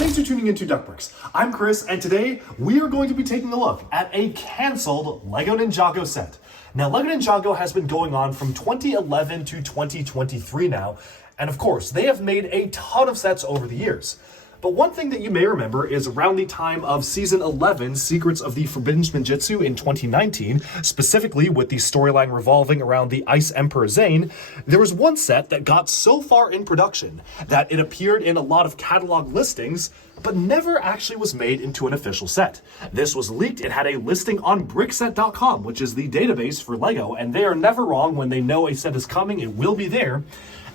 Thanks for tuning into Duckbricks. I'm Chris, and today we are going to be taking a look at a canceled LEGO Ninjago set. Now, LEGO Ninjago has been going on from 2011 to 2023 now, and of course, they have made a ton of sets over the years. But one thing that you may remember is around the time of Season 11, Secrets of the Forbidden Spinjitzu in 2019, specifically with the storyline revolving around the Ice Emperor Zane, there was one set that got so far in production that it appeared in a lot of catalog listings, but never actually was made into an official set. This was leaked. It had a listing on Brickset.com, which is the database for LEGO, and they are never wrong. When they know a set is coming, it will be there.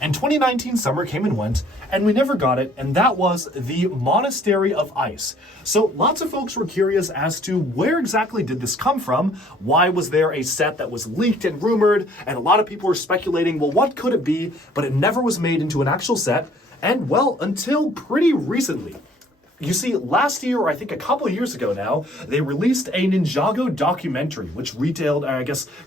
And 2019 summer came and went, and we never got it, and that was the Monastery of Ice. So lots of folks were curious as to where exactly did this come from? Why was there a set that was leaked and rumored? And a lot of people were speculating, well, what could it be? But it never was made into an actual set, and well, until pretty recently. You see, last year, or I think a couple of years ago now, they released a Ninjago documentary, which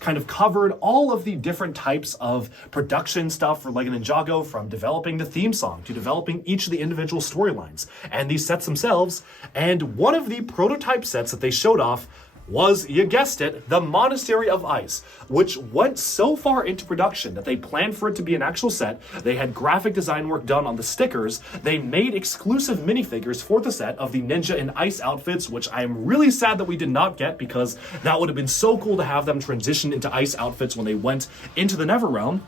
kind of covered all of the different types of production stuff for LEGO Ninjago, from developing the theme song to developing each of the individual storylines and these sets themselves. And one of the prototype sets that they showed off was, you guessed it, the Monastery of Ice, which went so far into production that they planned for it to be an actual set. They had graphic design work done on the stickers. They made exclusive minifigures for the set of the Ninja in Ice outfits, which I am really sad that we did not get, because that would have been so cool to have them transition into Ice outfits when they went into the Neverrealm.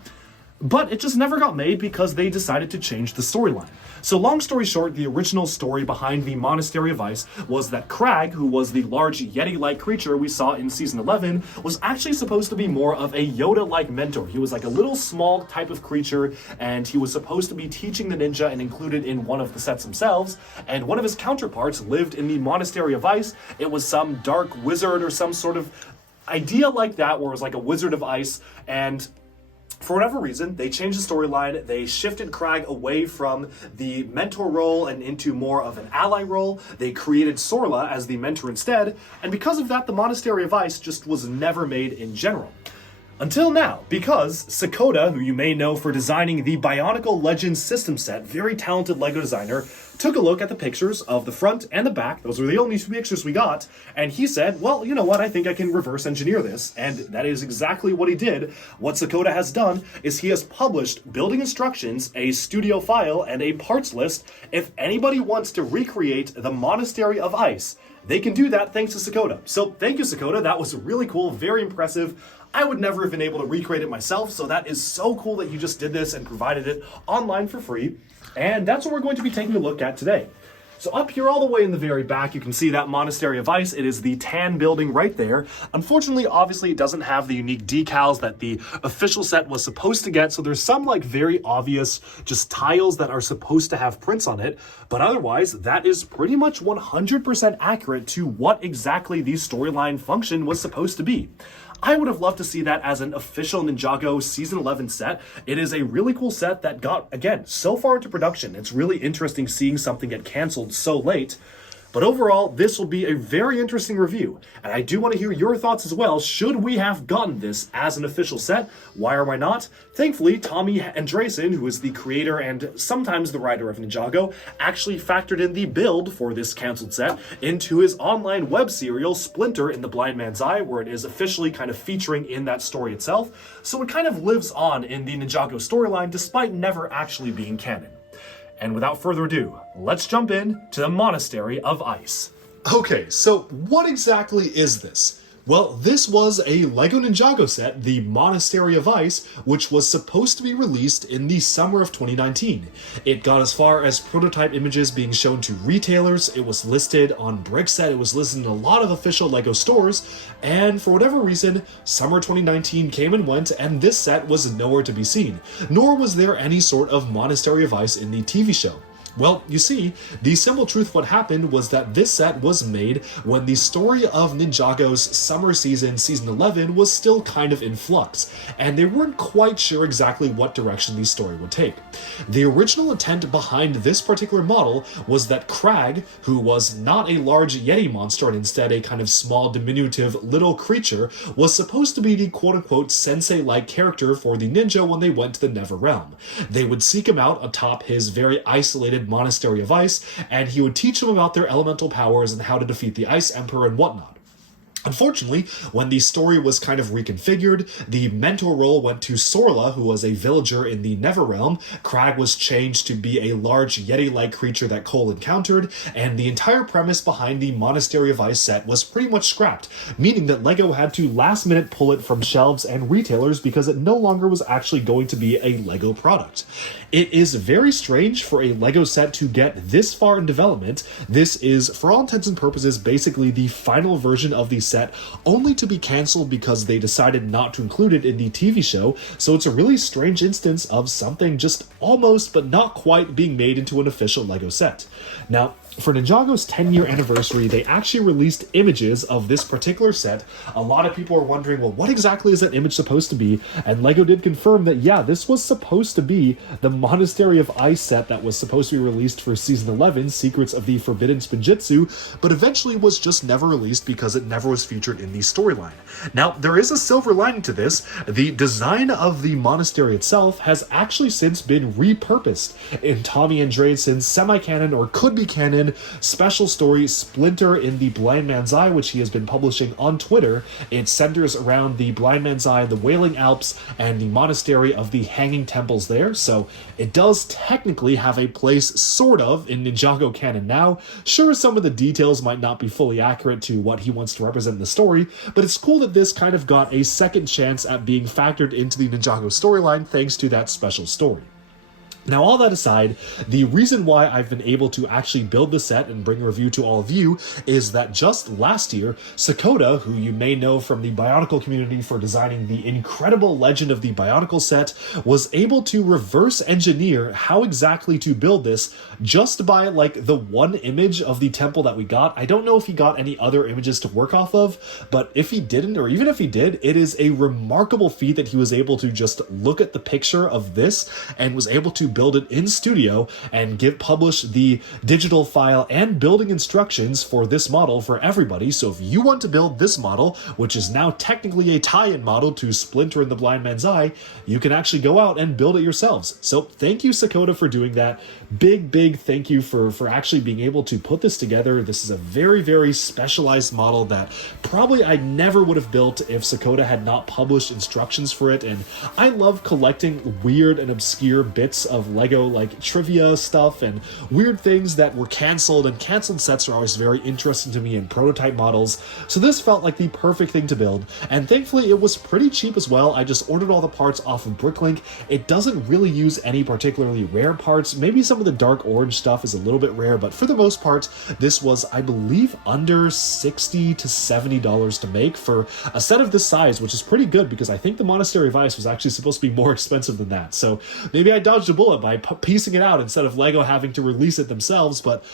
But it just never got made because they decided to change the storyline. So long story short, the original story behind the Monastery of Ice was that Crag, who was the large Yeti-like creature we saw in Season 11, was actually supposed to be more of a Yoda-like mentor. He was like a little small type of creature, and he was supposed to be teaching the ninja and included in one of the sets themselves. And one of his counterparts lived in the Monastery of Ice. It was some dark wizard or some sort of idea like that, where it was like a wizard of ice, and for whatever reason, they changed the storyline. They shifted Crag away from the mentor role and into more of an ally role. They created Sorla as the mentor instead, and because of that, the Monastery of Ice just was never made in general. Until now, because Sakota, who you may know for designing the Bionicle Legends system set, very talented LEGO designer, took a look at the pictures of the front and the back. Those were the only two pictures we got. And he said, well, you know what? I think I can reverse engineer this. And that is exactly what he did. What Sakota has done is he has published building instructions, a studio file, and a parts list. If anybody wants to recreate the Monastery of Ice, they can do that thanks to Sakota. So thank you, Sakota. That was really cool, very impressive. I would never have been able to recreate it myself, so that is so cool that you just did this and provided it online for free. And that's what we're going to be taking a look at today. So up here all the way in the very back, you can see that Monastery of Ice. It is the tan building right there. Unfortunately, obviously, it doesn't have the unique decals that the official set was supposed to get. So there's some like very obvious just tiles that are supposed to have prints on it. But otherwise, that is pretty much 100% accurate to what exactly the storyline function was supposed to be. I would have loved to see that as an official Ninjago Season 11 set. It is a really cool set that got, again, so far into production. It's really interesting seeing something get canceled so late. But overall, this will be a very interesting review. And I do want to hear your thoughts as well. Should we have gotten this as an official set? Why or why not? Thankfully, Tommy Andresen, who is the creator and sometimes the writer of Ninjago, actually factored in the build for this canceled set into his online web serial, Splinter in the Blind Man's Eye, where it is officially kind of featuring in that story itself. So it kind of lives on in the Ninjago storyline despite never actually being canon. And without further ado, let's jump in to the Monastery of Ice. Okay, so what exactly is this? Well, this was a LEGO Ninjago set, the Monastery of Ice, which was supposed to be released in the summer of 2019. It got as far as prototype images being shown to retailers, it was listed on Brickset, it was listed in a lot of official LEGO stores, and for whatever reason, summer 2019 came and went, and this set was nowhere to be seen, nor was there any sort of Monastery of Ice in the TV show. Well, you see, the simple truth of what happened was that this set was made when the story of Ninjago's summer season, Season 11, was still kind of in flux, and they weren't quite sure exactly what direction the story would take. The original intent behind this particular model was that Crag, who was not a large Yeti monster and instead a kind of small, diminutive little creature, was supposed to be the quote-unquote sensei-like character for the ninja when they went to the Neverrealm. They would seek him out atop his very isolated forbidden monastery of ice, and he would teach them about their elemental powers and how to defeat the Ice Emperor and whatnot. Unfortunately, when the story was kind of reconfigured, the mentor role went to Sorla, who was a villager in the Neverrealm. Crag was changed to be a large Yeti-like creature that Cole encountered, and the entire premise behind the Monastery of Ice set was pretty much scrapped, meaning that LEGO had to last-minute pull it from shelves and retailers because it no longer was actually going to be a LEGO product. It is very strange for a LEGO set to get this far in development. This is, for all intents and purposes, basically the final version of the set, only to be cancelled because they decided not to include it in the TV show, so it's a really strange instance of something just almost but not quite being made into an official LEGO set. Now, for Ninjago's 10-year anniversary, they actually released images of this particular set. A lot of people are wondering, well, what exactly is that image supposed to be? And LEGO did confirm that, yeah, this was supposed to be the Monastery of Ice set that was supposed to be released for Season 11, Secrets of the Forbidden Spinjitzu, but eventually was just never released because it never was featured in the storyline. Now, there is a silver lining to this. The design of the monastery itself has actually since been repurposed in Tommy Andreassen's semi-canon or could-be canon special story Splinter in the Blind Man's Eye, which he has been publishing on Twitter. It centers around the Blind Man's Eye, the Wailing Alps, and the monastery of the Hanging Temples there, so it does technically have a place sort of in Ninjago canon now. Sure, some of the details might not be fully accurate to what he wants to represent in the story, but it's cool that this kind of got a second chance at being factored into the Ninjago storyline thanks to that special story. Now, all that aside, the reason why I've been able to actually build the set and bring a review to all of you is that just last year, Sakota, who you may know from the Bionicle community for designing the incredible Legend of the Bionicle set, was able to reverse engineer how exactly to build this just by like the one image of the temple that we got. I don't know if he got any other images to work off of, but if he didn't, or even if he did, it is a remarkable feat that he was able to just look at the picture of this and was able to build it in studio and publish the digital file and building instructions for this model for everybody. So if you want to build this model, which is now technically a tie-in model to Splinter in the Blind Man's Eye, you can actually go out and build it yourselves. So thank you, Sakota, for doing that. Big thank you for actually being able to put this together. This is a very specialized model that probably I never would have built if Sakota had not published instructions for it. And I love collecting weird and obscure bits of LEGO like trivia stuff and weird things that were canceled, and canceled sets are always very interesting to me in prototype models. So this felt like the perfect thing to build, and thankfully it was pretty cheap as well. I just ordered all the parts off of Bricklink. It doesn't really use any particularly rare parts. Maybe some of the dark orange stuff is a little bit rare, but for the most part, this was, I believe, under $60 to $70 to make for a set of this size, which is pretty good because I think the Monastery of Ice was actually supposed to be more expensive than that. So maybe I dodged a bullet by piecing it out instead of LEGO having to release it themselves, but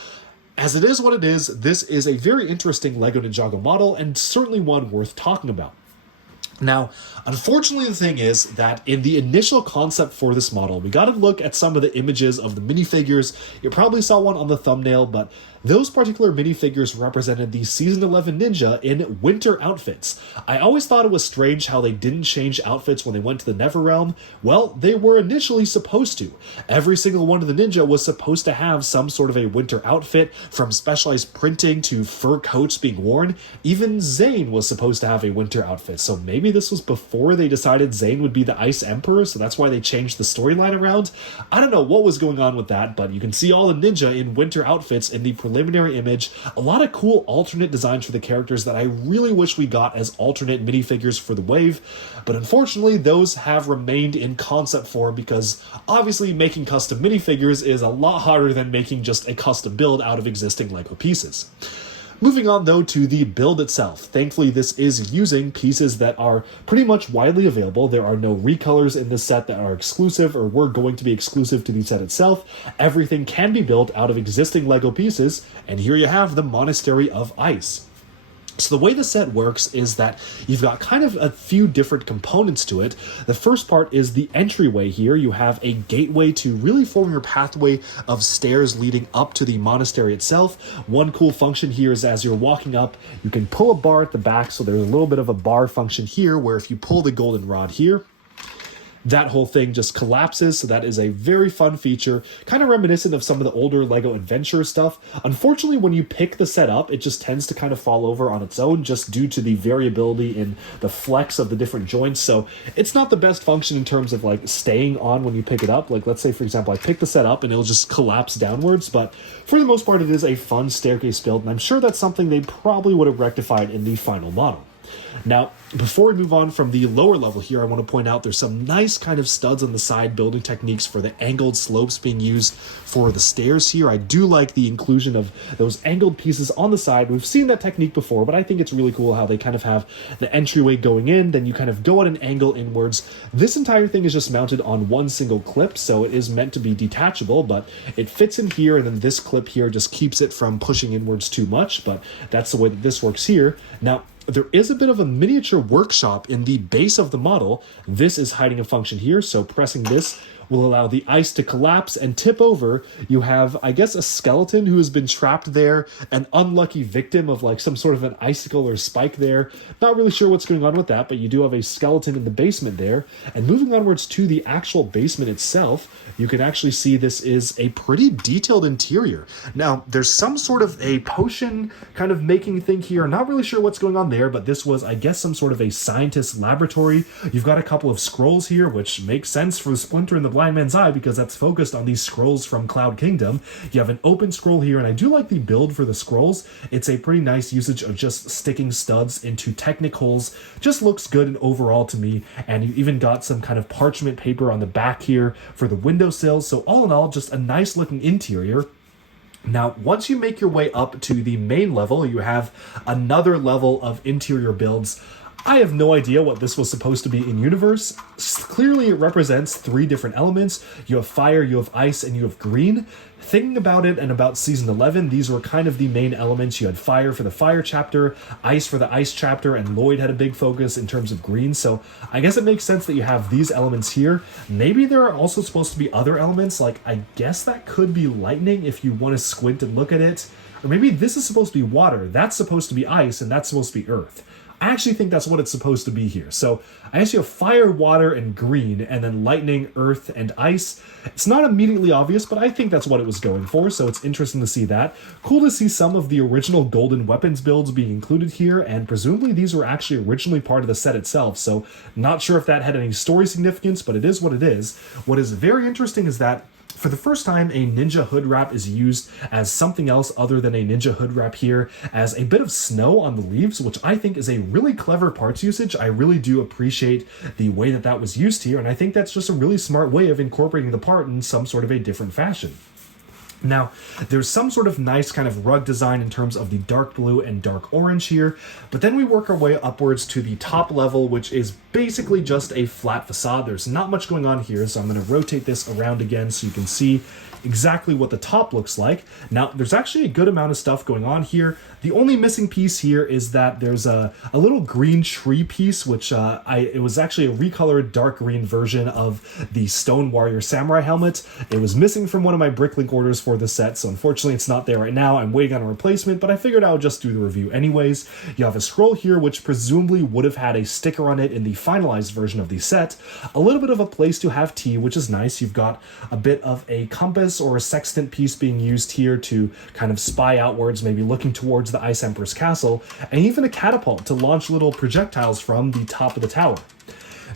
as it is what it is, this is a very interesting LEGO Ninjago model and certainly one worth talking about. Now, unfortunately, the thing is that in the initial concept for this model, we got to look at some of the images of the minifigures. You probably saw one on the thumbnail, but those particular minifigures represented the Season 11 ninja in winter outfits. I always thought it was strange how they didn't change outfits when they went to the Neverrealm. Well, they were initially supposed to. Every single one of the ninja was supposed to have some sort of a winter outfit, from specialized printing to fur coats being worn. Even Zane was supposed to have a winter outfit, so maybe this was before they decided Zane would be the Ice Emperor, so that's why they changed the storyline around. I don't know what was going on with that, but you can see all the ninja in winter outfits in the preliminary image. A lot of cool alternate designs for the characters that I really wish we got as alternate minifigures for the wave, but unfortunately those have remained in concept form because obviously making custom minifigures is a lot harder than making just a custom build out of existing LEGO pieces. Moving on though to the build itself. Thankfully this is using pieces that are pretty much widely available. There are no recolors in this set that are exclusive or were going to be exclusive to the set itself. Everything can be built out of existing LEGO pieces, and here you have the Monastery of Ice. So the way the set works is that you've got kind of a few different components to it. The first part is the entryway here. You have a gateway to really form your pathway of stairs leading up to the monastery itself. One cool function here is as you're walking up, you can pull a bar at the back, so there's a little bit of a bar function here where if you pull the golden rod here, that whole thing just collapses. So that is a very fun feature, kind of reminiscent of some of the older Lego Adventure stuff. Unfortunately, when you pick the set up, it just tends to kind of fall over on its own just due to the variability in the flex of the different joints. So it's not the best function in terms of like staying on when you pick it up. Like let's say, for example, I pick the set up and it'll just collapse downwards. But for the most part, it is a fun staircase build. And I'm sure that's something they probably would have rectified in the final model. Now, before we move on from the lower level here, I want to point out there's some nice kind of studs on the side building techniques for the angled slopes being used for the stairs here. I do like the inclusion of those angled pieces on the side. We've seen that technique before, but I think it's really cool how they kind of have the entryway going in, then you kind of go at an angle inwards. This entire thing is just mounted on one single clip, so it is meant to be detachable, but it fits in here, and then this clip here just keeps it from pushing inwards too much, but that's the way that this works here. Now, there is a bit of a miniature workshop in the base of the model. This is hiding a function here, so pressing this will allow the ice to collapse and tip over. You have, I guess, a skeleton who has been trapped there, an unlucky victim of like some sort of an icicle or spike there. Not really sure what's going on with that, but you do have a skeleton in the basement there. And moving onwards to the actual basement itself, you can actually see this is a pretty detailed interior. Now, there's some sort of a potion kind of making thing here. Not really sure what's going on there, but this was, I guess, some sort of a scientist laboratory. You've got a couple of scrolls here, which makes sense for the splinter in the blind man's eye because that's focused on these scrolls from Cloud Kingdom. You have an open scroll here, and I do like the build for the scrolls. It's a pretty nice usage of just sticking studs into Technic holes. Just looks good and overall to me, and you even got some kind of parchment paper on the back here for the windowsills. So all in all, just a nice looking interior. Now, once you make your way up to the main level, you have another level of interior builds. I have no idea what this was supposed to be in universe. Clearly, it represents three different elements. You have fire, you have ice, and you have green. Thinking about it and about Season 11, these were kind of the main elements. You had fire for the fire chapter, ice for the ice chapter, and Lloyd had a big focus in terms of green. So I guess it makes sense that you have these elements here. Maybe there are also supposed to be other elements, like I guess that could be lightning if you want to squint and look at it. Or maybe this is supposed to be water, that's supposed to be ice, and that's supposed to be earth. I actually think that's what it's supposed to be here. So I guess you have fire, water, and green, and then lightning, earth, and ice. It's not immediately obvious, but I think that's what it was going for, so it's interesting to see that. Cool to see some of the original golden weapons builds being included here, and presumably these were actually originally part of the set itself, so not sure if that had any story significance, but it is what it is. What is very interesting is that for the first time, a ninja hood wrap is used as something else other than a ninja hood wrap here, as a bit of snow on the leaves, which I think is a really clever parts usage. I really do appreciate the way that that was used here, and I think that's just a really smart way of incorporating the part in some sort of a different fashion. Now, there's some sort of nice kind of rug design in terms of the dark blue and dark orange here, but then we work our way upwards to the top level, which is basically just a flat facade. There's not much going on here, so I'm going to rotate this around again so you can see exactly what the top looks like. Now, there's actually a good amount of stuff going on here. The only missing piece here is that there's a little green tree piece, which it was actually a recolored dark green version of the Stone Warrior Samurai helmet. It was missing from one of my Bricklink orders for the set, so unfortunately it's not there right now. I'm waiting on a replacement, but I figured I would just do the review anyways. You have a scroll here, which presumably would have had a sticker on it in the finalized version of the set. A little bit of a place to have tea, which is nice. You've got a bit of a compass or a sextant piece being used here to kind of spy outwards, maybe looking towards the Ice Emperor's castle, and even a catapult to launch little projectiles from the top of the tower.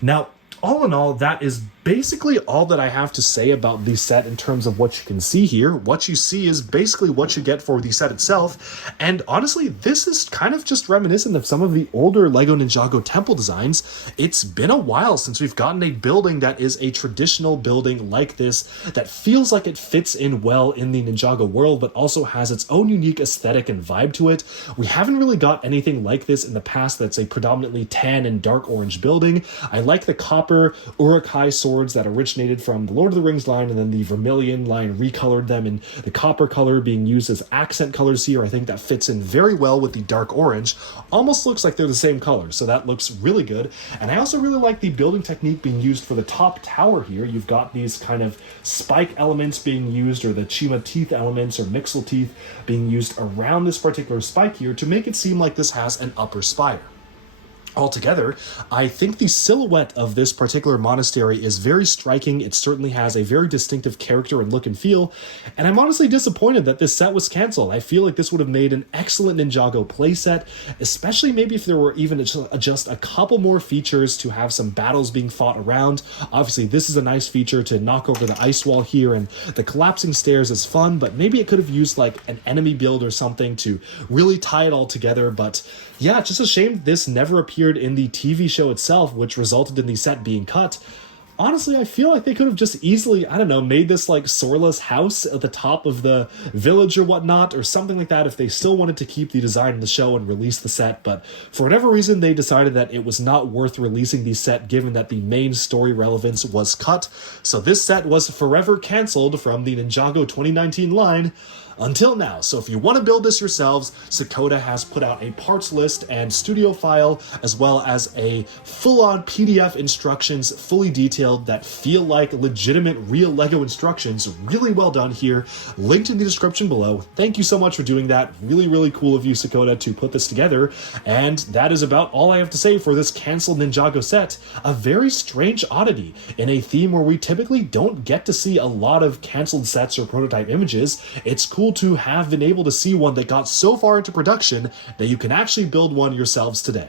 Now, all in all, that is basically all that I have to say about the set in terms of what you can see here. What you see is basically what you get for the set itself, and honestly, this is kind of just reminiscent of some of the older LEGO Ninjago temple designs. It's been a while since we've gotten a building that is a traditional building like this, that feels like it fits in well in the Ninjago world, but also has its own unique aesthetic and vibe to it. We haven't really got anything like this in the past that's a predominantly tan and dark orange building. I like the copper Uruk-hai swords that originated from the Lord of the Rings line, and then the Vermilion line recolored them, and the copper color being used as accent colors here. I think that fits in very well with the dark orange. Almost looks like they're the same color, so that looks really good. And I also really like the building technique being used for the top tower here. You've got these kind of spike elements being used, or the Chima teeth elements or Mixel teeth being used around this particular spike here to make it seem like this has an upper spire. Altogether, I think the silhouette of this particular monastery is very striking. It certainly has a very distinctive character and look and feel, and I'm honestly disappointed that this set was canceled. I feel like this would have made an excellent Ninjago playset, especially maybe if there were even just a couple more features to have some battles being fought around. Obviously, this is a nice feature to knock over the ice wall here, and the collapsing stairs is fun, but maybe it could have used like an enemy build or something to really tie it all together. But yeah, it's just a shame this never appeared in the TV show itself, which resulted in the set being cut. Honestly, I feel like they could have just easily, I don't know, made this like Sorla's house at the top of the village or whatnot, or something like that if they still wanted to keep the design in the show and release the set. But for whatever reason, they decided that it was not worth releasing the set given that the main story relevance was cut. So this set was forever canceled from the Ninjago 2019 line. Until now. So if you want to build this yourselves, Sakota has put out a parts list and studio file, as well as a full-on PDF instructions, fully detailed, that feel like legitimate real LEGO instructions. Really well done here. Linked in the description below. Thank you so much for doing that. Really, really cool of you, Sakota, to put this together. And that is about all I have to say for this canceled Ninjago set. A very strange oddity in a theme where we typically don't get to see a lot of canceled sets or prototype images. It's cool to have been able to see one that got so far into production that you can actually build one yourselves today.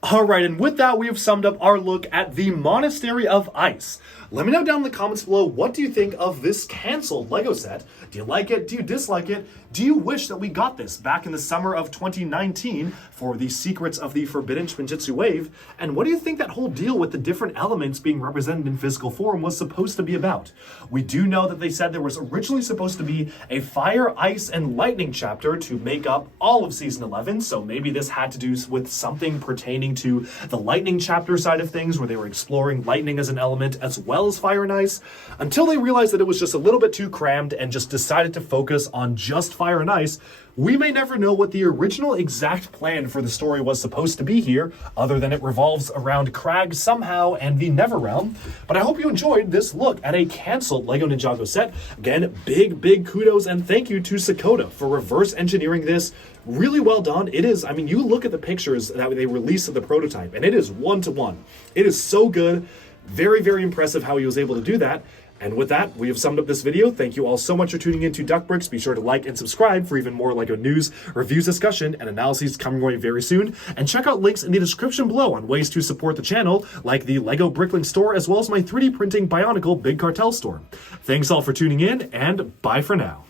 Alright, and with that, we have summed up our look at the Monastery of Ice. Let me know down in the comments below, what do you think of this canceled LEGO set? Do you like it? Do you dislike it? Do you wish that we got this back in the summer of 2019 for the Secrets of the Forbidden Spinjitzu Wave? And what do you think that whole deal with the different elements being represented in physical form was supposed to be about? We do know that they said there was originally supposed to be a Fire, Ice, and Lightning chapter to make up all of Season 11, so maybe this had to do with something pertaining to the Lightning chapter side of things, where they were exploring lightning as an element as well as fire and ice, until they realized that it was just a little bit too crammed and just decided to focus on just fire and ice. We may never know what the original exact plan for the story was supposed to be here, other than it revolves around Crag somehow and the Neverrealm. But I hope you enjoyed this look at a canceled LEGO Ninjago set. Again, big kudos and thank you to Sakota for reverse engineering this. Really well done. It is, I mean, you look at the pictures that they released of the prototype, and it is 1-to-1. It is so good. Very impressive how he was able to do that. And with that, we have summed up this video. Thank you all so much for tuning in to Duckbricks. Be sure to like and subscribe for even more LEGO news, reviews, discussion, and analyses coming your way very soon. And check out links in the description below on ways to support the channel, like the LEGO Bricklink store, as well as my 3D printing Bionicle Big Cartel store. Thanks all for tuning in, and bye for now.